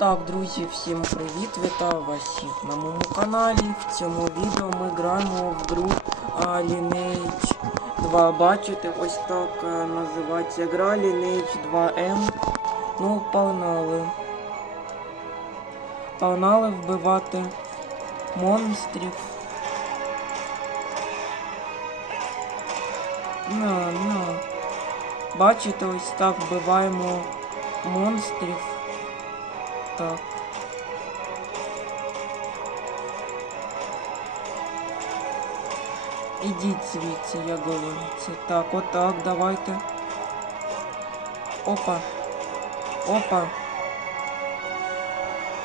Так, друзі, всім привіт! Вітаю вас всіх на моєму каналі. В цьому відео ми граємо в гру Lineage 2. Бачите, ось так е, називається гра Lineage 2M. Ну, погнали. Погнали вбивати монстрів. На, на. Бачите, ось так вбиваємо монстрів. Так. Ідіть звідси, як говориться. Так, отак, давайте. Опа. Опа.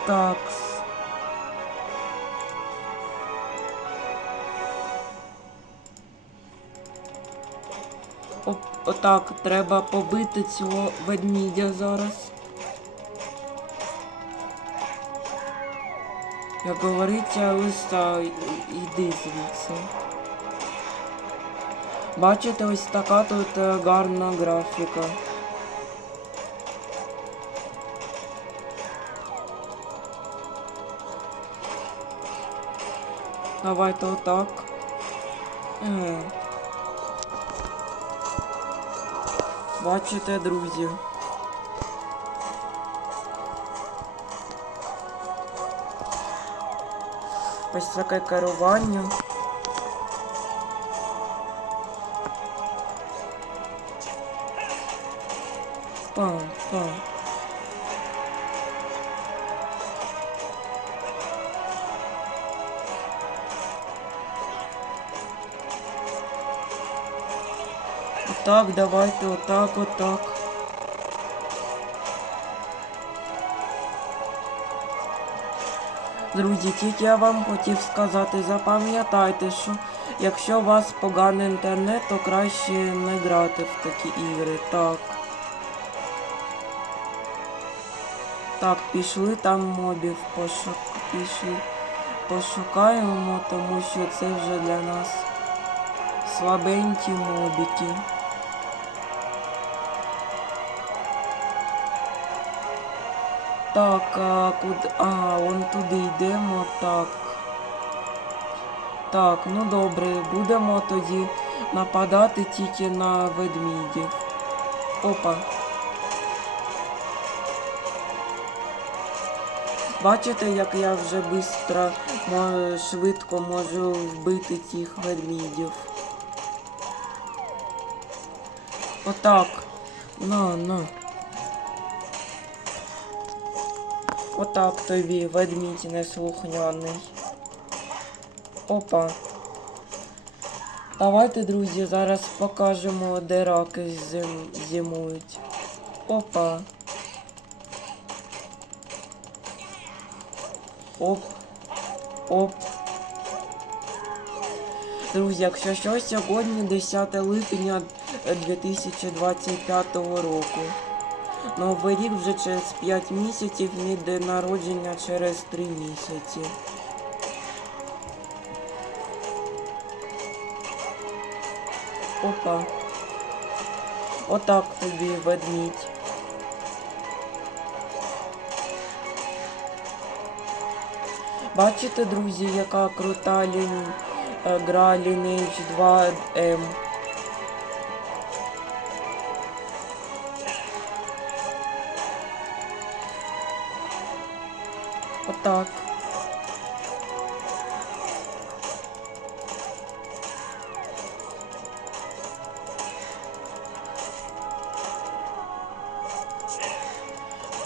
Такс. Оп, отак, треба побити цього ведмідя зараз. Як говориться, листа, йди звідси. Бачите, ось така тут е, гарна графіка. Давайте отак. Бачите, друзі. Таке керування. Пам, пам. Отак, давайте, отак, отак. Друзі, тільки я вам хотів сказати, запам'ятайте, що якщо у вас поганий інтернет, то краще не грати в такі ігри. Так. Так, пішли там мобів, пошук... пішли. Пошукаємо, тому що це вже для нас слабенькі мобіки. Так, а куди... А, вон туди йдемо, так. Так, ну добре, будемо тоді нападати тільки на ведмідів. Опа. Бачите, як я вже бистро, швидко можу вбити цих ведмідів. Отак. На, на. Отак тобі ведмідь неслухняний. Опа. Давайте, друзі, зараз покажемо, де раки зим... зимують. Опа. Оп. Оп. Друзі, якщо що, сьогодні 10 липня 2025 року. Новий рік вже через 5 місяців, мій день народження через 3 місяці. Опа. Отак тобі ведмідь. Бачите, друзі, яка крута лін... е, гра Lineage 2M. Отак.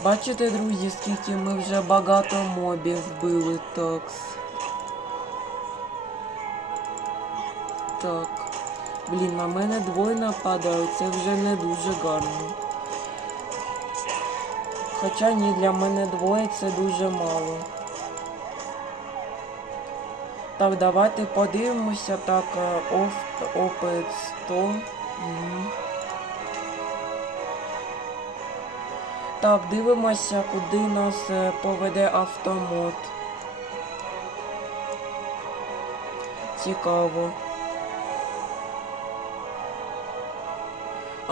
Бачите, друзі, скільки ми вже багато мобів вбили, такс. Так. Блін, на мене двоє нападають, це вже не дуже гарно. Хоча ні, для мене двоє це дуже мало. Так, давайте подивимося так, е, опит 100. Мгм. Так, дивимося, куди нас е, поведе автомат. Цікаво.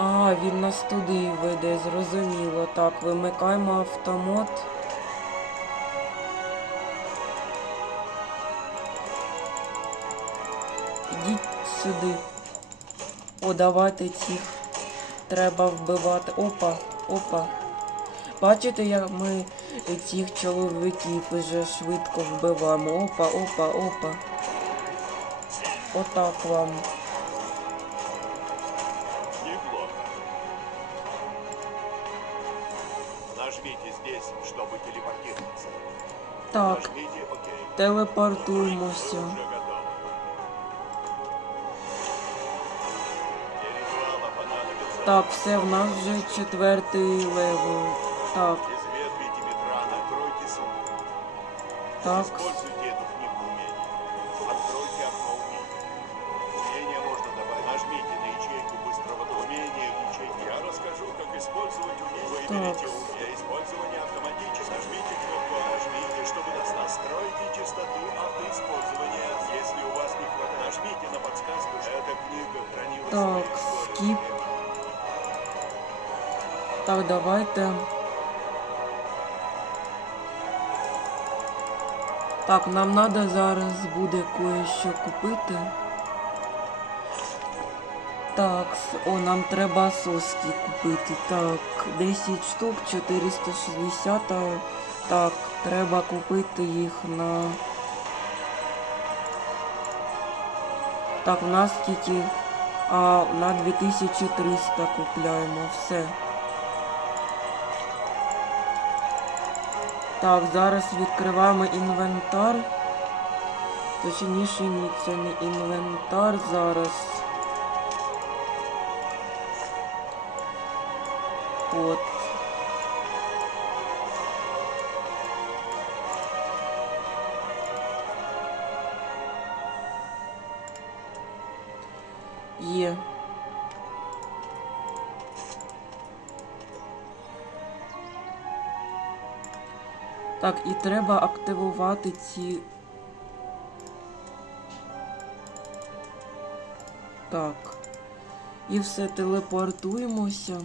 А, він нас туди веде, зрозуміло. Так, вимикаємо автомат. Ідіть сюди. О, давайте цих. Треба вбивати. Опа, опа. Бачите, як ми цих чоловіків вже швидко вбиваємо. Опа, опа, опа. Отак вам. Нажмите здесь, чтобы телепортироваться. Так, Нажмите ОК. телепортуємося. Вы уже готовы. Для ритуала понадобится Так, все, в нас вже четвертий левел. Так, из ветви Димитрана откройте сумку. так. Так, скип. Так, давайте. Так, нам треба зараз буде кое-що купити. Так, о, нам треба соски купити. Так, 10 штук, 460. Так, треба купити їх на. Так, у нас тільки а, на 2300 купляємо все. Так, зараз відкриваємо інвентар. Точніше, ні, це не інвентар зараз. От. І треба активувати ці. Так. І все телепортуємося.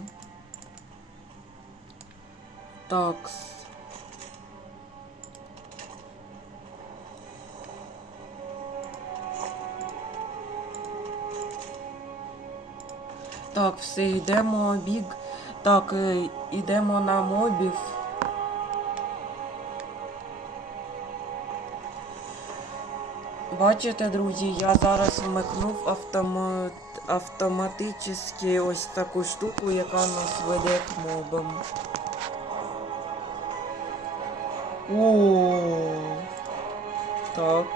Так. Так, все, йдемо біг. Так, е, йдемо на мобів. Бачите, друзі, я зараз вмикнув автомат... автоматичний ось таку штуку, яка нас веде к мобам. Так.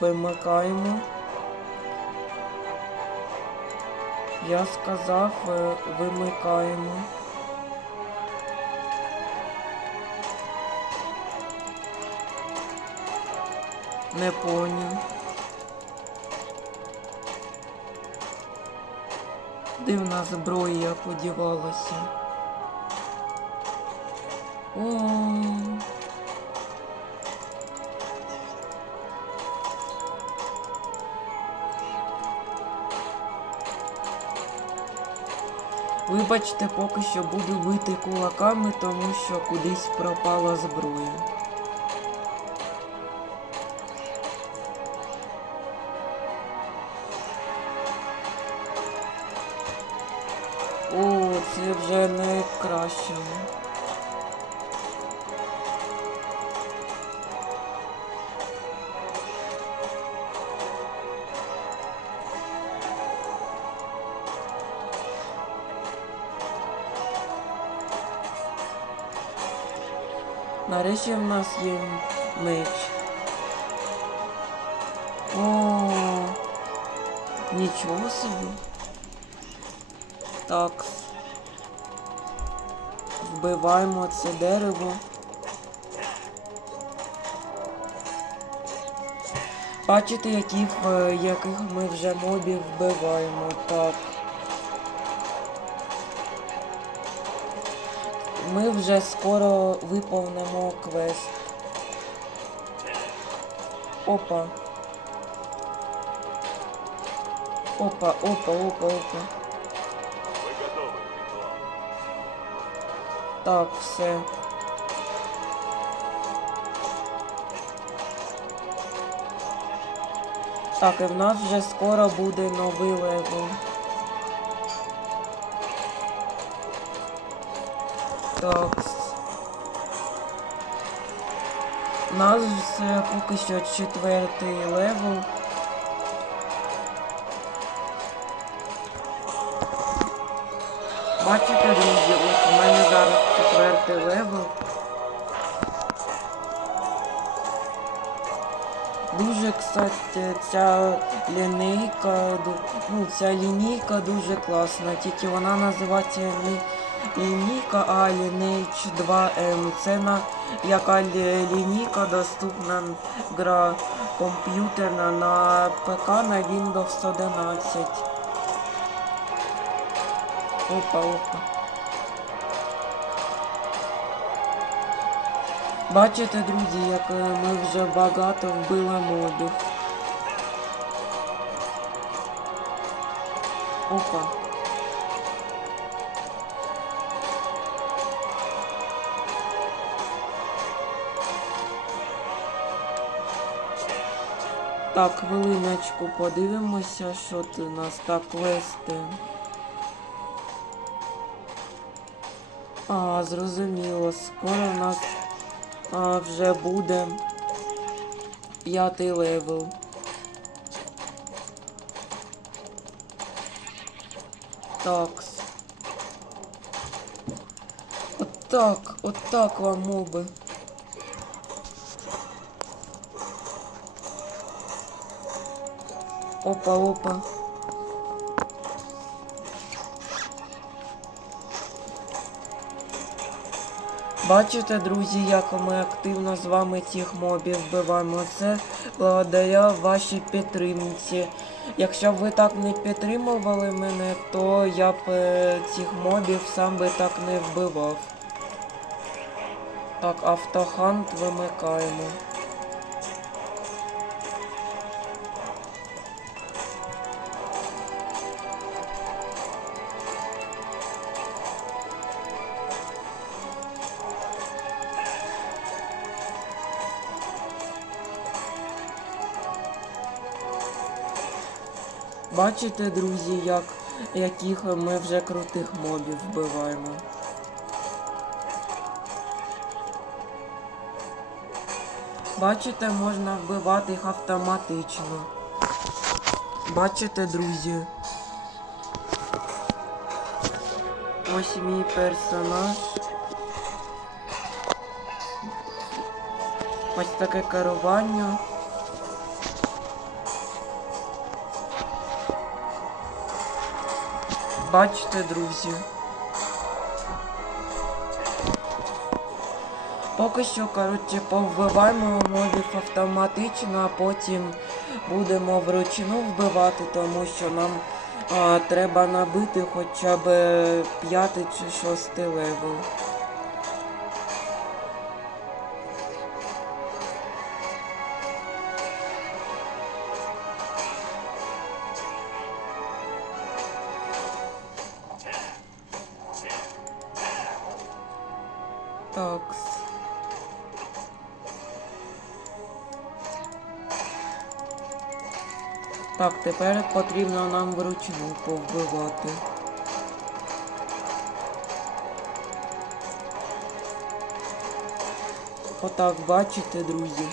Вимикаємо. Я сказав, е, вимикаємо. Не поняв. Дивна зброя подівалася. О. Вибачте, поки що буду бити кулаками, тому що кудись пропала зброя. Це вже не. Нарешті в нас є меч. О, нічого собі. Так. Вбиваємо це дерево. Бачите, яких, яких ми вже мобів вбиваємо. Так. Ми вже скоро виповнимо квест. Опа. Опа, опа, опа, опа. Так, все. Так, і в нас вже скоро буде новий левел. Так. У нас поки що четвертий левел. Бачите, четвертий левел. Дуже, кстати, ця лінійка, ну, ця лінійка дуже класна, тільки вона називається не лінійка, а Lineage 2M. Це на яка лінійка доступна гра комп'ютерна на ПК на Windows 11. Опа, опа. Бачите, друзі, як е, ми вже багато вбили мобів. Опа. Так, хвилиночку подивимося, що тут у нас так квести. А, зрозуміло, скоро у нас вже буде п'ятий левел. Так. Отак, отак вам моби. Опа, опа. Бачите, друзі, як ми активно з вами цих мобів вбиваємо. Це благодаря вашій підтримці. Якщо б ви так не підтримували мене, то я б е, цих мобів сам би так не вбивав. Так, автохант вимикаємо. Бачите, друзі, як, яких ми вже крутих мобів вбиваємо. Бачите, можна вбивати їх автоматично. Бачите, друзі. Ось мій персонаж. Ось таке керування. Бачите, друзі. Поки що, коротше, повбиваємо мобів автоматично, а потім будемо вручну вбивати, тому що нам а, треба набити хоча б п'ятий чи шостий левел. Так. Так, тепер потрібно нам вручну повбивати. Отак, бачите, друзі.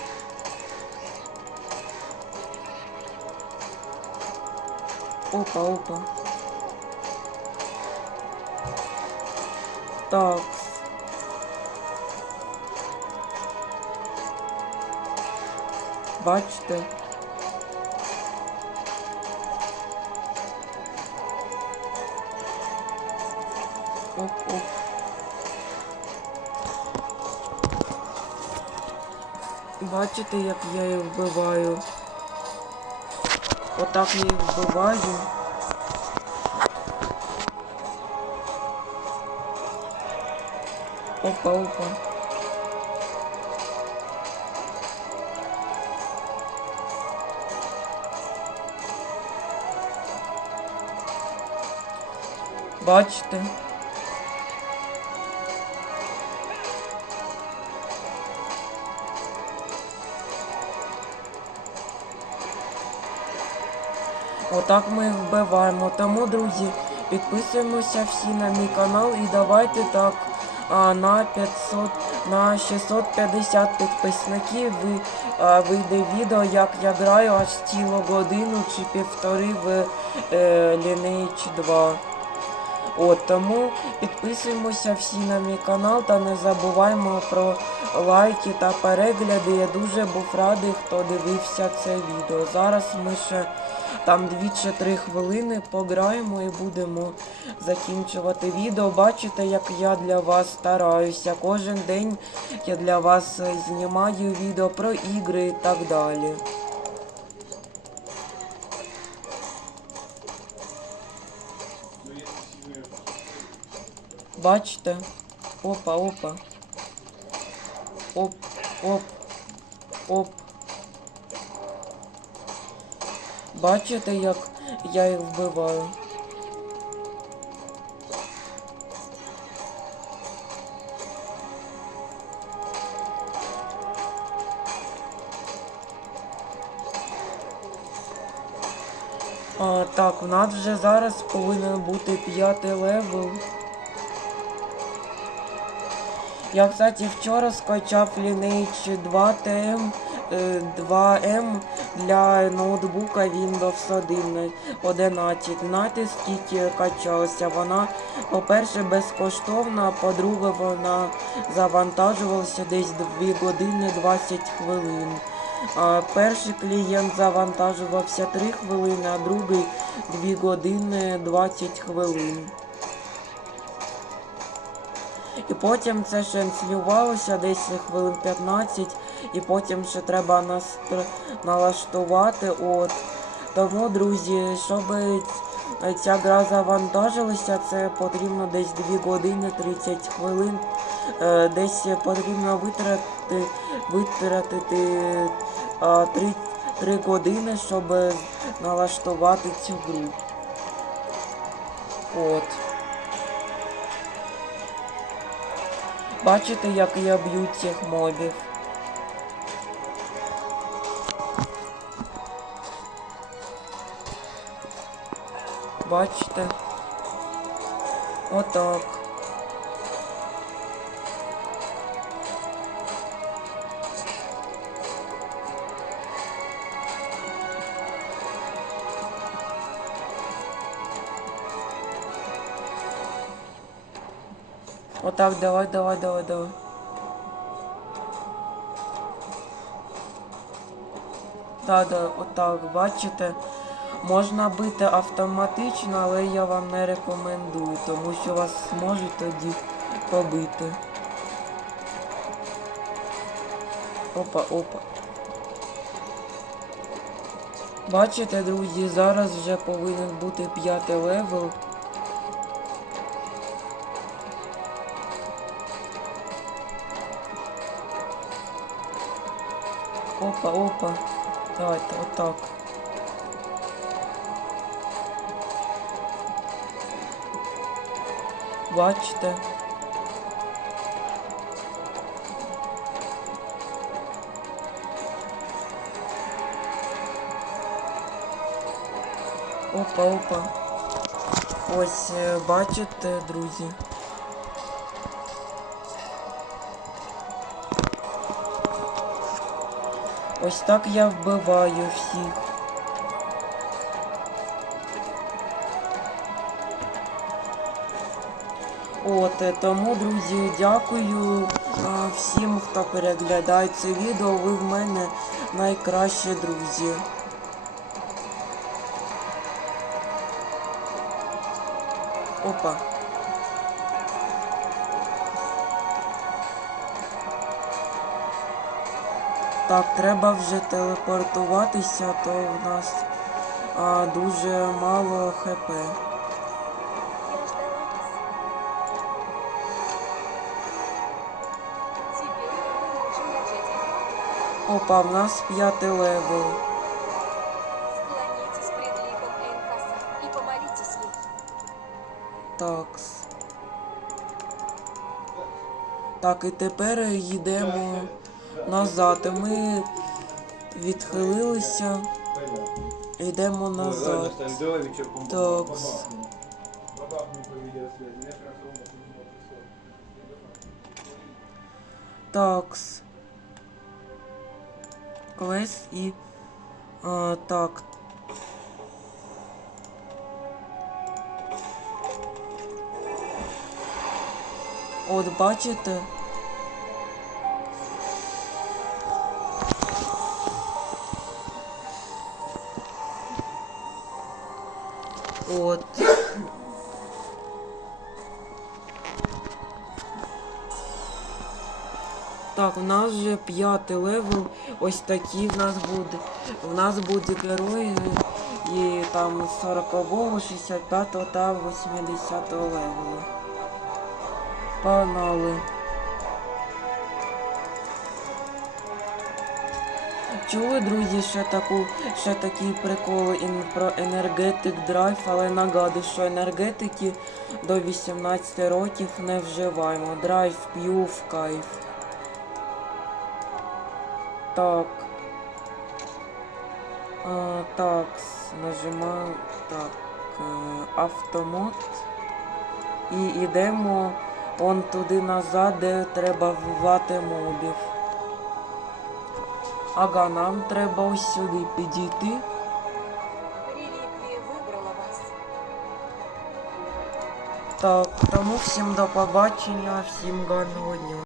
Опа, опа. Так. Бачите? Оп, оп. Бачите, як я їх вбиваю? Отак я їх вбиваю. Опа, Бачите? Отак ми їх вбиваємо. Тому, друзі, підписуємося всі на мій канал і давайте так а, на 500, на 650 підписників ви, а, вийде відео, як я граю аж цілу годину чи півтори в е, Lineage 2. От тому підписуємося всі на мій канал та не забуваємо про лайки та перегляди. Я дуже був радий, хто дивився це відео. Зараз ми ще там 2-3 хвилини пограємо і будемо закінчувати відео. Бачите, як я для вас стараюся. Кожен день я для вас знімаю відео про ігри і так далі. Бачите? Опа, опа. Оп, оп, оп. Бачите, як я їх вбиваю? А, так, у нас вже зараз повинен бути п'ятий левел. Я, кстати, вчора скачав Lineage 2 TM 2M для ноутбука Windows 1 11. Знаєте, скільки качалася? Вона, по-перше, безкоштовна, а по-друге, вона завантажувалася десь 2 години 20 хвилин. А перший клієнт завантажувався 3 хвилини, а другий 2 години 20 хвилин. І потім це ще інсталювалося десь хвилин 15, і потім ще треба настр... налаштувати. От. Тому, друзі, щоб ця гра завантажилася, це потрібно десь 2 години 30 хвилин. Е, Десь потрібно витратити, витратити 3, 3 години, щоб налаштувати цю гру. От. Бачите, як я б'ю цих мобів? Бачите? Отак. Отак, давай, давай, давай, давай. Да, да, отак, бачите. Можна бити автоматично, але я вам не рекомендую, тому що вас можуть тоді побити. Опа, опа. Бачите, друзі, зараз вже повинен бути п'ятий левел. Опа, опа. Давайте, отак. Бачите? Опа, опа. Ось, е, бачите, друзі. Ось так я вбиваю всіх. От, е, тому, друзі, дякую а, всім, хто переглядає це відео. Ви в мене найкращі друзі. Опа. Так, треба вже телепортуватися, то в нас а, дуже мало хп. Опа, в нас п'ятий левел. Такс. Так, і тепер йдемо назад. І Ми відхилилися. йдемо назад. Так. Такс. Квест і. А, так. От бачите? П'ятий левел. Ось такі в нас буде. У нас буде герої і там 40-го, 65 го та 80 го левелу. Погнали. Чули, друзі, ще таку, ще такі приколи про енергетик драйв, але нагадую, що енергетики до 18 років не вживаємо. Драйв п'ю в кайф. Так. А, так, нажимаю так. е, Автомат. І йдемо он туди назад, де треба вбивати мобів. Ага, нам треба ось сюди підійти. Так, тому всім до побачення, всім гарного дня.